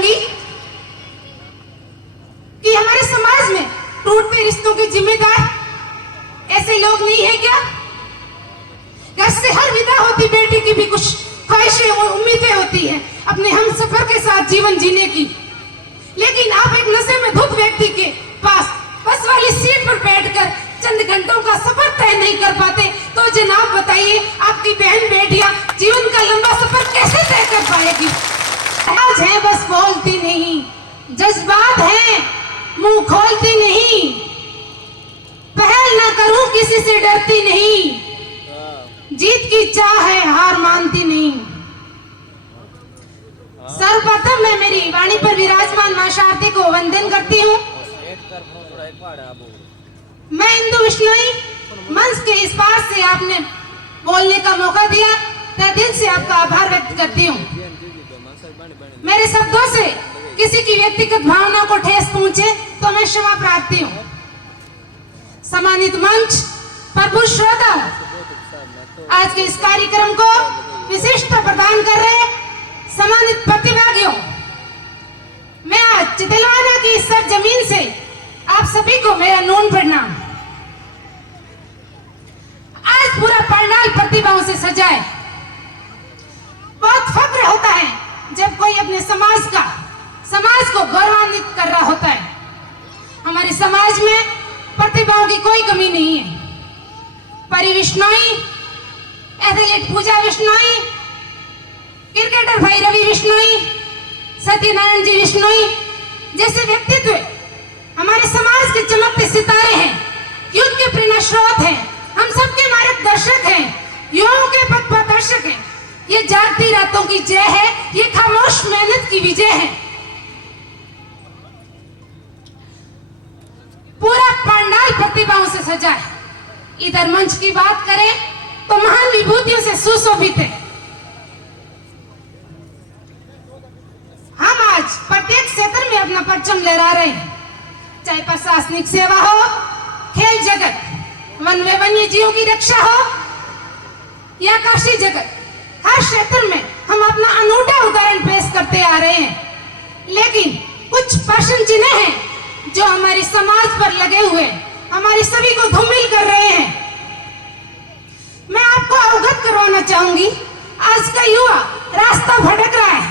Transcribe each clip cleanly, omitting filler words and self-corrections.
चाहूंगी कि हमारे समाज में टूटते रिश्तों के जिम्मेदार ऐसे लोग नहीं है क्या? घर से हर विदा होती बेटी की भी कुछ ख्वाहिशें और उम्मीदें होती है अपने हमसफर के साथ जीवन जीने की, लेकिन आप एक नशे में धुत व्यक्ति के पास बस वाली सीट पर बैठकर चंद घंटों का सफर तय नहीं कर पाते, तो जनाब बताइए आपकी बहन बेटियां जीवन का लंबा सफर कैसे तय कर पाएगी? आज है बस बोलती नहीं, जज्बात है मुंह खोलती नहीं, पहल ना करूं किसी से डरती नहीं, जीत की चाह है हार मानती नहीं। सर्वप्रथम मैं मेरी वाणी पर विराजमान मां शारदे को वंदन करती हूँ। मैं हिंदू विष्णुई मंच के इस पार से आपने बोलने का मौका दिया, तहे दिल से आपका आभार व्यक्त करती हूँ। मेरे शब्दों से किसी की व्यक्तिगत भावना को ठेस पहुंचे तो मैं क्षमा प्रार्थी हूँ। सम्मानित मंच, प्रभु श्रोता, आज के इस कार्यक्रम को विशिष्टता प्रदान कर रहे सम्मानित प्रतिभागियों, मैं आज चितलवाना की इस सरजमीन से आप सभी को मेरा नून प्रणाम। आज पूरा पंडाल प्रतिभाओं से सजा है। बहुत फक्र होता है जब कोई अपने समाज को गौरवान्वित कर रहा होता है। हमारे समाज में प्रतिभाओं की कोई कमी नहीं है। परी विश्नोई, एथलीट पूजा विश्नोई, क्रिकेटर भाई रवि विश्नोई, सत्यनारायण जी विश्नोई जैसे व्यक्तित्व हमारे समाज के चमकते सितारे हैं, युद्ध के प्रेरणा स्रोत हैं, हम सबके मार्गदर्शक हैं, युवाओं के पथ प्रदर्शक हैं। ये जागती रातों की जय है, ये खामोश मेहनत की विजय है। पूरा पंडाल प्रतिभाओं से सजा है। इधर मंच की बात करें तो महान विभूतियों से सुशोभित है। हम आज प्रत्येक क्षेत्र में अपना परचम लहरा रहे हैं, चाहे प्रशासनिक सेवा हो, खेल जगत, वन में वन्य जीवों की रक्षा हो या कृषि जगत, हर क्षेत्र में हम अपना अनूठा उदाहरण पेश करते आ रहे हैं। लेकिन कुछ प्रश्न चिन्ह हैं जो हमारी समाज पर लगे हुए हमारी सभी को धूमिल कर रहे हैं। मैं आपको अवगत करवाना चाहूंगी, आज का युवा रास्ता भटक रहा है,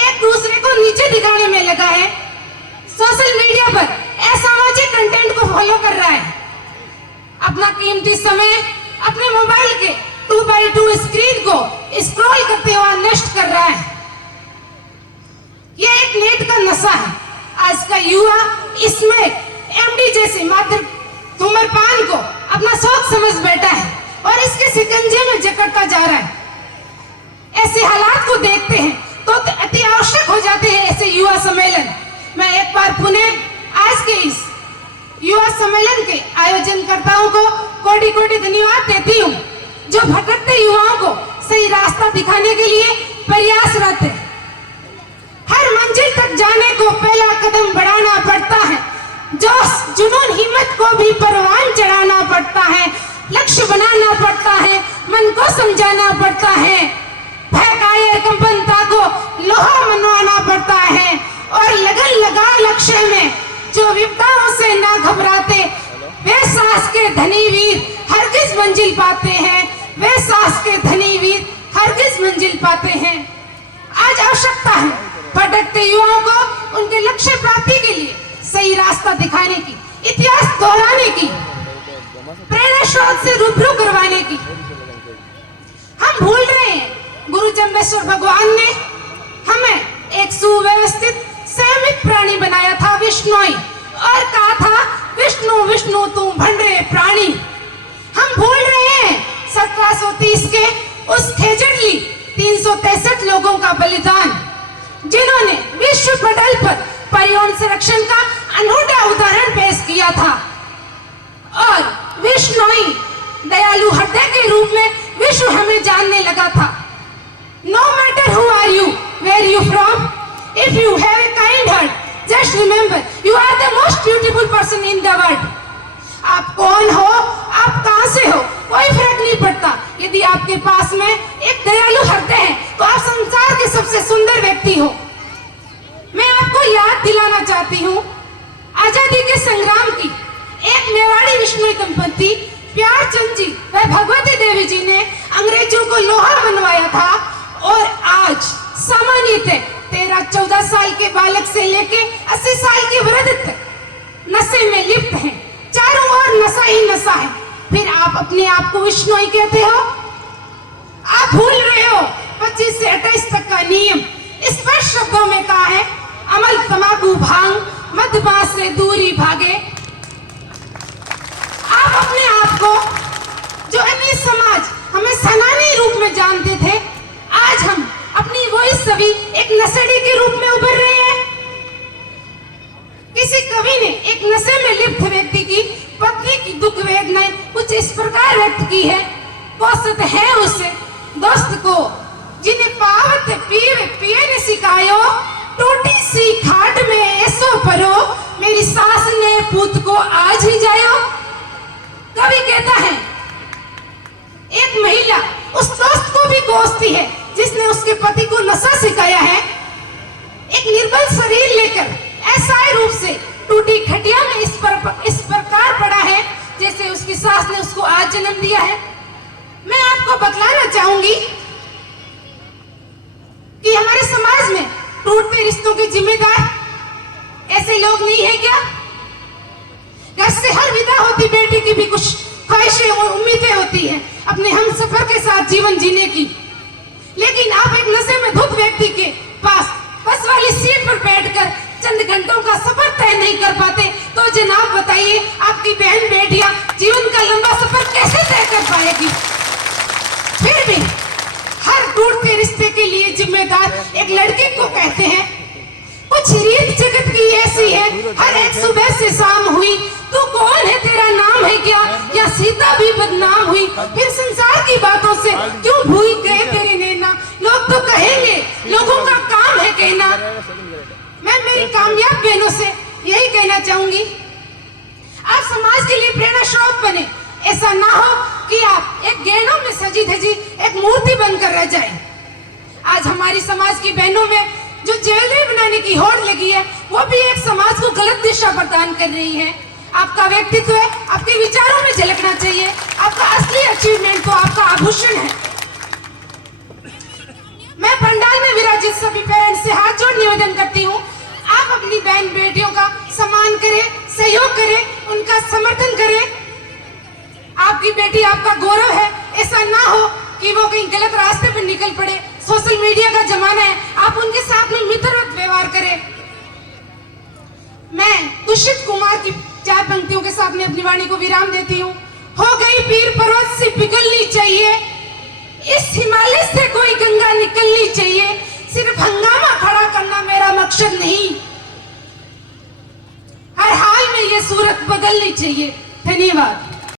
एक दूसरे को नीचे दिखाने में लगा है, सोशल मीडिया पर असामाजिक कंटेंट को फॉलो कर रहा है, अपना कीमती समय अपने मोबाइल के 2x2 स्क्रीन को स्क्रॉल करते हुए नष्ट कर रहा है। यह एक नेट का नशा है। आज का युवा इसमें एमडी जैसे मात्र धूम्रपान को अपना शौक समझ बैठा है और इसके शिकंजे में जकड़ता जा रहा है। ऐसे हालात को देखते हैं तो अति आवश्यक हो जाते हैं ऐसे युवा सम्मेलन। मैं एक बार पुनः आज के इस युवा सम्मेलन के आयोजनकर्ताओं को कोटि कोटि धन्यवाद देती हूँ, जो भटकते युवाओं को सही रास्ता दिखाने के लिए प्रयासरत है। हर मंजिल तक जाने को पहला कदम बढ़ाना पड़ता है, जोश जुनून हिम्मत को भी परवान चढ़ाना पड़ता है, लक्ष्य बनाना पड़ता है, मन को समझाना पड़ता है, भय कायर कंपनता को लोहा मनवाना पड़ता है और लगन लगा लक्ष्य में जो विपदाओं से ना घबराते, वे साहस के धनी वीर हरगिज मंजिल पाते हैं, वे साहस के धनी वीर हरगिज मंजिल पाते हैं। आज आवश्यकता है भटकते युवाओं को उनके लक्ष्य प्राप्ति के लिए सही रास्ता दिखाने की, इतिहास दोहराने की, प्रेरणा स्रोत से रूबरू करवाने की। हम भूल रहे हैं गुरु जम्बेश्वर भगवान ने हमें एक सुव्यवस्थित संयमित प्राणी बनाया था विष्णोई, और कहा था विष्णु विष्णु तुम भंडरे प्राणी। हम भूल रहे हैं 1730 के उस खेजड़ली 363 लोगों का बलिदान, जिन्होंने विश्व पटल पर पर्यावरण संरक्षण का अनूठा उदाहरण पेश किया था। और विष्णोई दयालु हृदय के रूप में विश्व हमें जानने लगा था। No matter who are you, where you from, if you have a kind heart, just remember you are the most beautiful person in the world. आप कौन हो, आप कहां से हो, कोई फर्क नहीं पड़ता। यदि आपके पास में एक दयालु हृदय है तो आप संसार के सबसे सुंदर व्यक्ति हो। चाहती हूँ। आजादी के संग्राम की एक मेवाड़ी विष्णुई दंपति प्यारचंद जी व भगवती देवी जी ने अंग्रेजों को लोहा मनवाया था और आज सामान्यतः 13-14 साल के बालक से लेके 80 साल के वृद्ध तक नशे में लिप्त हैं। चारों ओर नशा ही नशा है। फिर आप अपने आप को विष्णुई कहते हो? आप भूल रहे हो 25 से 28 तक का नियम स्पष्ट शब्दों में कहा है, अमल तमाकू भांग मदमाश से दूरी भागे। आप अपने आप को जो अमीर समाज हमें सनानी रूप में जानते थे, आज हम अपनी वही सभी एक नशेड़ी के रूप में उभर रहे हैं। किसी कवि ने एक नशे में लिप्त व्यक्ति की पत्नी की दुख वेदनाएं कुछ इस प्रकार व्यक्त की है, औसत है उसे दोस्त को जिन्हें पावत पीवे पिए ने सिखायो, टूटी सी खाट में ऐसो परो, मेरी सास ने पूत को आज ही जायो। कवि कहता है एक महिला उस दोस्त को भी कोसती है जिसने उसके पति को नशा सिखाया है। एक निर्बल शरीर लेकर असहाय रूप से टूटी खटिया में इस प्रकार पड़ा है जैसे उसकी सास ने उसको आज जन्म दिया है। मैं आपको बतलाना चाहूंगी कि हमारे समाज में टूटते रिश्तों के जिम्मेदार ऐसे लोग नहीं है क्या? घर से हर विदा होती बेटी की भी कुछ ख्वाहिशें और उम्मीदें होती हैं अपने हमसफर के साथ जीवन जीने की, लेकिन आप एक नशे में धुत व्यक्ति के पास बस वाली सीट पर बैठकर चंद घंटों का सफर तय नहीं कर पाते, तो जनाब बताइए आपकी बहन बेटियां जीवन का लंबा सफर कैसे तय कर पाएगी? फिर भी हर टूटते रिश्ते के लिए जिम्मेदार एक लड़के को कहते हैं। कुछ रीत जगत की ऐसी है, हर एक सुबह से शाम हुई, तू कौन है तेरा नाम है क्या, या सीता भी बदनाम हुई, फिर संसार की बातों से क्यों भूल गए तेरे नैना, लोग तो कहेंगे लोगों का काम है कहना। मैं मेरी कामयाब बहनों से यही कहना चाहूंगी, आप समाज के लिए प्रेरणा स्रोत बने। ऐसा ना हो कि आप एक गहनों में सजी धजी एक मूर्ति बनकर रह जाएं। आज हमारी समाज की बहनों में जो ज्वेलरी बनाने की होड़ लगी है, वो भी एक समाज को गलत दिशा प्रदान कर रही है। आपका व्यक्तित्व है, आपके विचारों में झलकना चाहिए। आपका असली अचीवमेंट तो आपका आभूषण है। मैं पंडाल में विराजित सभी पेरेंट्स से हाथ जोड़ निवेदन करती हूँ, आप अपनी बहन बेटियों का सम्मान करें, सहयोग करें, उनका समर्थन करें। आपकी बेटी आपका गौरव है। ऐसा ना हो कि वो कहीं गलत रास्ते पर निकल पड़े। सोशल मीडिया का जमाना है, आप उनके साथ में मित्रवत व्यवहार करें। मैं दुष्यंत कुमार की 4 पंक्तियों के साथ में अपनी वाणी को विराम देती हूँ। हो गई पीर पर्वत से पिघलनी चाहिए, इस हिमालय से कोई गंगा निकलनी चाहिए, सिर्फ हंगामा खड़ा करना मेरा मकसद नहीं, हर हाल में ये सूरत बदलनी चाहिए। धन्यवाद।